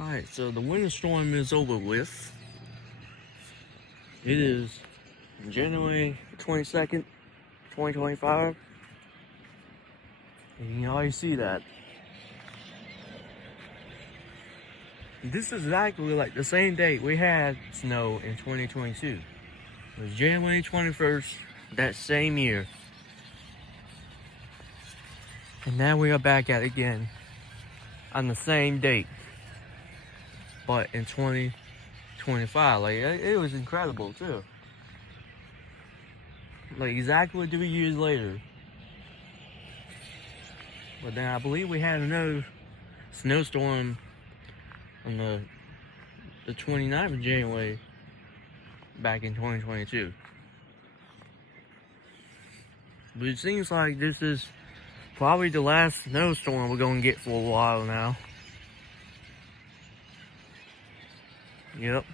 Alright, so the winter storm is over with. It is January 22nd, 2025. And you can already see that. This is exactly like the same date we had snow in 2022. It was January 21st, that same year. And now we are back at it again on the same date. But in 2025, like it was incredible too. Like exactly 3 years later. But then I believe we had another snowstorm on the 29th of January back in 2022. But it seems like this is probably the last snowstorm we're gonna get for a while now. Yep.